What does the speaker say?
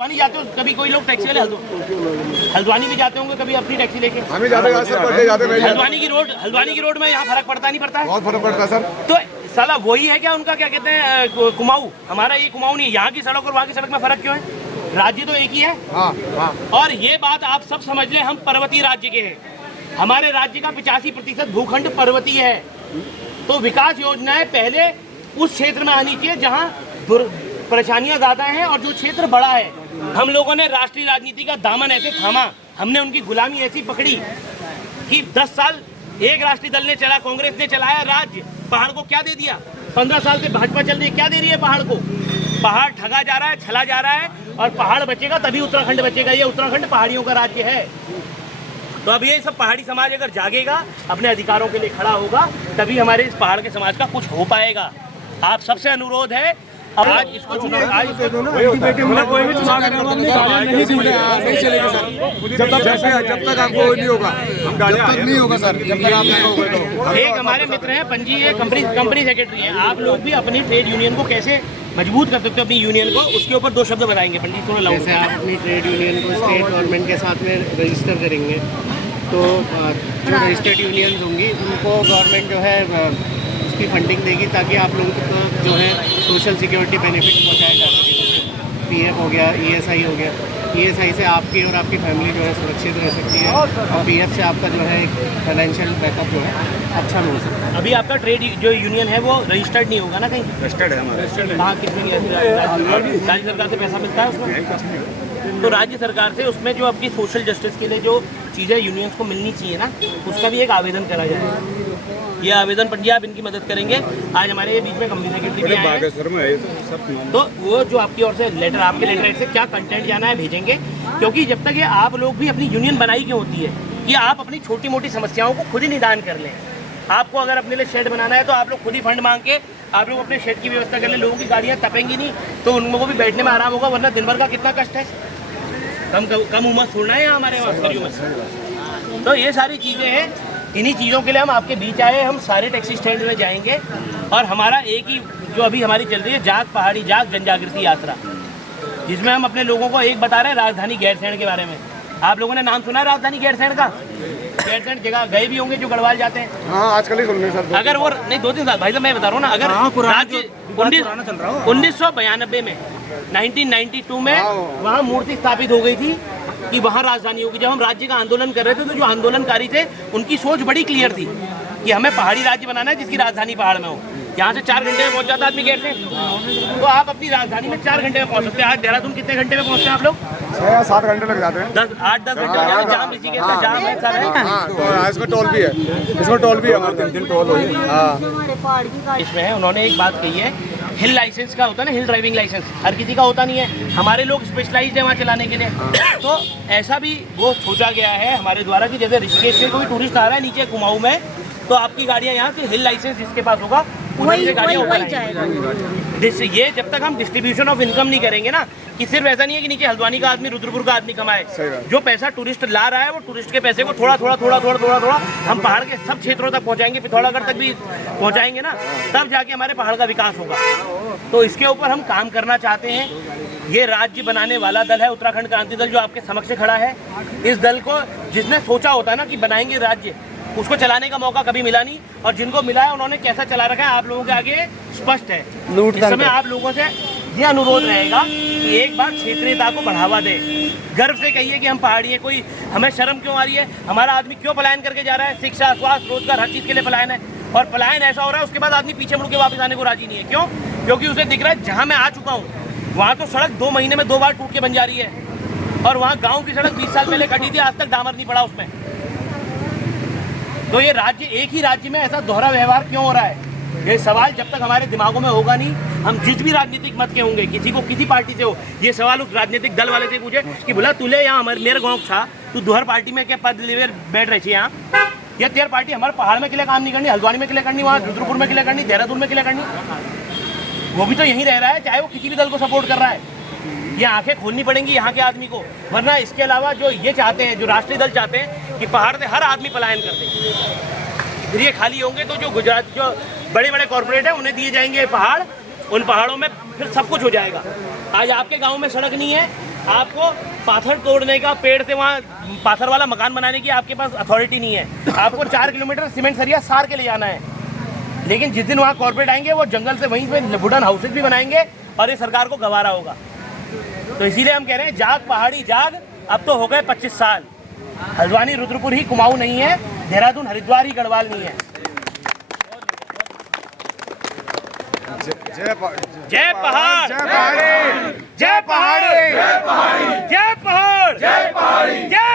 हल्द्वानी जाते हो कभी, कोई लोग टैक्सी वाले हल्द्वानी भी जाते होंगे कभी अपनी टैक्सी लेके? हम ही जाते हैं सर, पर डे जाते हैं। हल्द्वानी की रोड में यहाँ फर्क पड़ता नहीं पड़ता है? बहुत फर्क पड़ता है सर। तो साला वही है क्या उनका, क्या कहते हैं, कुमाऊं? हमारा ये कुमाऊं नहीं है। यहाँ की सड़क और वहाँ की सड़क में फर्क क्यों है? राज्य तो एक ही है। हाँ, हाँ। और ये बात आप सब समझ लें, हम पर्वतीय राज्य के हैं। हमारे राज्य का 85% भूखंड पर्वतीय है। तो विकास योजनाएं पहले उस क्षेत्र में आनी चाहिए जहाँ परेशानियां ज्यादा हैं और जो क्षेत्र बड़ा है। हम लोगों ने राष्ट्रीय राजनीति का दामन ऐसे थामा, हमने उनकी गुलामी ऐसी पकड़ी कि 10 साल एक राष्ट्रीय दल ने चला, कांग्रेस ने चलाया राज्य। पहाड़ को क्या दे दिया? 15 साल से भाजपा चल रही है, क्या दे रही है पहाड़ को? पहाड़ ठगा जा रहा है, छला जा रहा है, और पहाड़ बचेगा तभी उत्तराखंड बचेगा। ये उत्तराखंड पहाड़ियों का राज्य है। तो अब ये सब पहाड़ी समाज अगर जागेगा, अपने अधिकारों के लिए खड़ा होगा, तभी हमारे इस पहाड़ के समाज का कुछ हो पाएगा। आप सबसे अनुरोध है, आज इसको चुनाव, आज कोई भी चुनाव नहीं चलेगा सर, जब तक आपको नहीं होगा, जब तक नहीं होगा सर, जब तक आप नहीं होगा। तो एक हमारे मित्र हैं पंजी, ये कंपनी सेक्रेटरी हैं। आप लोग भी अपनी ट्रेड यूनियन को कैसे मजबूत कर सकते हो, अपनी यूनियन को, उसके ऊपर 2 शब्द बताएंगे पंडित थोड़ा लाउड। जैसे आप अपनी ट्रेड यूनियन को स्टेट गवर्नमेंट के साथ में रजिस्टर करेंगे तो जो रजिस्टर्ड यूनियंस होंगी उनको गवर्नमेंट जो है उसकी फंडिंग देगी ताकि आप लोगों को जो है सोशल सिक्योरिटी बेनिफिट पहुंचाया जा सके। पीएफ हो गया, ईएसआई हो गया। ईएसआई से आपकी और आपकी फैमिली जो है सुरक्षित रह सकती है, और पीएफ से आपका जो है फाइनेंशियल बैकअप जो है अच्छा मिल सकता है। अभी आपका ट्रेड जो यूनियन है वो रजिस्टर्ड नहीं होगा ना कहीं? रजिस्टर्ड है हमारा। कहाँ, कितने राज्य सरकार से पैसा मिलता है उसमें? तो राज्य सरकार से उसमें जो आपकी सोशल जस्टिस के लिए जो चीज़ें यूनियंस को मिलनी चाहिए ना, उसका भी एक आवेदन करा जाए। ये आवेदन पंडित आप इनकी मदद करेंगे। आज हमारे बीच में कंपनी सेक्रेटरी भी आए हैं, तो वो जो आपकी ओर से लेटर, आपके लेटर से क्या कंटेंट जाना है भेजेंगे। क्योंकि जब तक ये आप लोग भी अपनी यूनियन बनाई क्यों होती है कि आप अपनी छोटी मोटी समस्याओं को खुद ही निदान कर लें। आपको अगर अपने लिए शेड बनाना है तो आप लोग खुद ही फंड मांग के आप लोग अपने शेड की व्यवस्था कर लें। लोगों की गाड़ियाँ तपेंगी नहीं तो उन लोगों को भी बैठने में आराम होगा, वरना दिन भर का कितना कष्ट है। कम उम्र छोड़ना है यहाँ हमारे में। तो ये सारी चीज़ें हैं, इन्हीं चीज़ों के लिए हम आपके बीच आए। हम सारे टैक्सी स्टैंड में जाएंगे और हमारा एक ही जो अभी हमारी चल रही है जाग पहाड़ी जाग जन जागृति यात्रा, जिसमें हम अपने लोगों को एक बता रहे हैं राजधानी गैरसैंण के बारे में। आप लोगों ने नाम सुना है राजधानी गैरसैंण का? गैरसैंण जगह गए भी होंगे जो गढ़वाल जाते हैं। हाँ, आजकल ही सुन रहे सर। अगर वो नहीं 2-3 साल भाई साहब मैं बता रहा हूँ ना, अगर राज्य 1992 में 1992 में वहाँ मूर्ति स्थापित हो गई थी कि वहाँ राजधानी होगी। जब हम राज्य का आंदोलन कर रहे थे तो जो आंदोलनकारी थे उनकी सोच बड़ी क्लियर थी कि हमें पहाड़ी राज्य बनाना है जिसकी राजधानी पहाड़ में हो। यहाँ से 4 घंटे में पहुँच जाता आदमी गैर से, तो आप अपनी राजधानी में 4 घंटे में पहुँच सकते हैं। आज देहरादून कितने घंटे में पहुँचते हैं आप लोग? 6-7 घंटे लग जाते हैं। 8-10 घंटे। जाम ऋषिकेश का जाम है सर है। इसमें टोल भी है, इसमें टोल भी है, हमारे 3 टोल होगी। हाँ, इसमें है, उन्होंने एक बात कही है, हिल लाइसेंस का होता है ना, हिल ड्राइविंग लाइसेंस हर किसी का होता नहीं है। हमारे लोग स्पेशलाइज्ड है वहाँ चलाने के लिए। तो ऐसा भी वो सोचा गया है हमारे द्वारा कि जैसे ऋषिकेश से कोई टूरिस्ट आ रहा है नीचे कुमाऊं में, तो आपकी गाड़ियाँ यहाँ से हिल लाइसेंस जिसके पास होगा वही जाएगा। ये जब तक हम डिस्ट्रीब्यूशन ऑफ इनकम नहीं करेंगे ना, कि सिर्फ ऐसा नहीं है कि नीचे हल्द्वानी का आदमी रुद्रपुर का आदमी कमाए। जो पैसा टूरिस्ट ला रहा है वो टूरिस्ट के पैसे को थोड़ा थोड़ा हम पहाड़ के सब क्षेत्रों तक पहुंचाएंगे, पिथौरागढ़ तक भी पहुंचाएंगे ना, तब जाके हमारे पहाड़ का विकास होगा। तो इसके ऊपर हम काम करना चाहते हैं। ये राज्य बनाने वाला दल है उत्तराखंड क्रांति दल, जो आपके समक्ष खड़ा है। इस दल को जिसने सोचा होता है ना कि बनाएंगे राज्य, उसको चलाने का मौका कभी मिला नहीं, और जिनको मिला है उन्होंने कैसा चला रखा है आप लोगों के आगे स्पष्ट है। इस समय आप लोगों से ये अनुरोध रहेगा कि एक बार क्षेत्रीयता को बढ़ावा दें, गर्व से कहिए कि हम पहाड़ी हैं। कोई हमें शर्म क्यों आ रही है? हमारा आदमी क्यों पलायन करके जा रहा है? शिक्षा, स्वास्थ्य, रोजगार, हर चीज़ के लिए पलायन है। और पलायन ऐसा हो रहा है उसके बाद आदमी पीछे मुड़ के वापस आने को राजी नहीं है। क्यों? क्योंकि उसे दिख रहा है जहाँ मैं आ चुका हूँ वहाँ तो सड़क 2 महीने में 2 बार टूट के बन जा रही है, और वहाँ गाँव की सड़क 20 साल पहले कटी थी, आज तक डामर नहीं पड़ा उसमें। तो ये राज्य, एक ही राज्य में ऐसा दोहरा व्यवहार क्यों हो रहा है? ये सवाल जब तक हमारे दिमागों में होगा नहीं, हम जिस भी राजनीतिक मत के होंगे, किसी को किसी पार्टी से हो, ये सवाल उस राजनीतिक दल वाले से पूछे कि बोला तुले यहाँ मेरे गाँव था, तू दोहर पार्टी में क्या पद लेकर बैठ रही थी यहाँ? या तेरी पार्टी हमारे पहाड़ में के लिए काम नहीं करनी, हल्द्वानी में के लिए करनी, वहाँ रुद्रपुर में के लिए करनी, देहरादून में के लिए करनी? वो भी तो यहीं रह रहा है, चाहे वो किसी भी दल को सपोर्ट कर रहा है। ये आंखें खोलनी पड़ेंगी यहाँ के आदमी को, वरना इसके अलावा जो ये चाहते हैं, जो राष्ट्रीय दल चाहते हैं कि पहाड़ से हर आदमी पलायन कर दे, फिर ये खाली होंगे तो जो गुजरात जो बड़े बड़े कॉर्पोरेट है उन्हें दिए जाएंगे पहाड़, उन पहाड़ों में फिर सब कुछ हो जाएगा। आज आपके गांव में सड़क नहीं है, आपको पाथर तोड़ने का, पेड़ से वहाँ पाथर वाला मकान बनाने की आपके पास अथॉरिटी नहीं है। आपको 4 किलोमीटर सीमेंट सरिया सार के ले जाना है। लेकिन जिस दिन वहाँ कॉर्पोरेट आएंगे वो जंगल से वहीं पे वुडन हाउसेज भी बनाएंगे और ये सरकार को गवारा होगा। तो इसीलिए हम कह रहे हैं जाग पहाड़ी जाग। अब तो हो गए 25 साल। हल्द्वानी रुद्रपुर ही कुमाऊं नहीं है, देहरादून हरिद्वार ही गढ़वाल नहीं है। जय पहाड़, जय पहाड़, जय पहाड़ी, जय पहाड़, जय पहाड़, जय पहाड़, जय पहाड़ी, जय